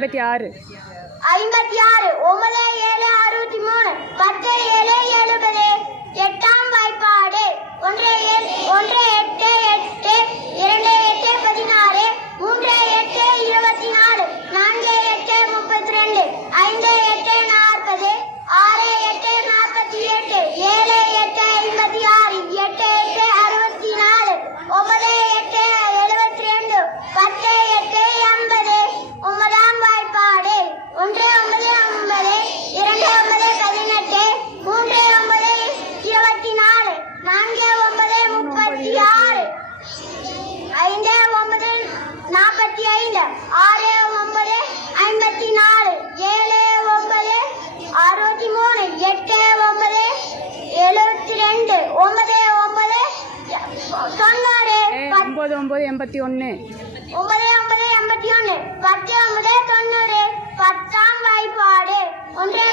56 56 9 7 63 10 7 70 எட்டாம் வாய்ப்பாடு 1 8 8 2 8 16 3 8 24 4 8 32 5 8 40 6 8 48 7 8 56 8 8 64 9 8 72 10 8 80 ஒன்பதாம் வாய்ப்பாடு 1 9 9 2 9 18 3 9 24 4 9 36 5 9 45 6 9 54 7 9 63 8 9 72 9 9 90 9 9 81 10 9 90 பத்தாம் வாய்ப்பாடு 1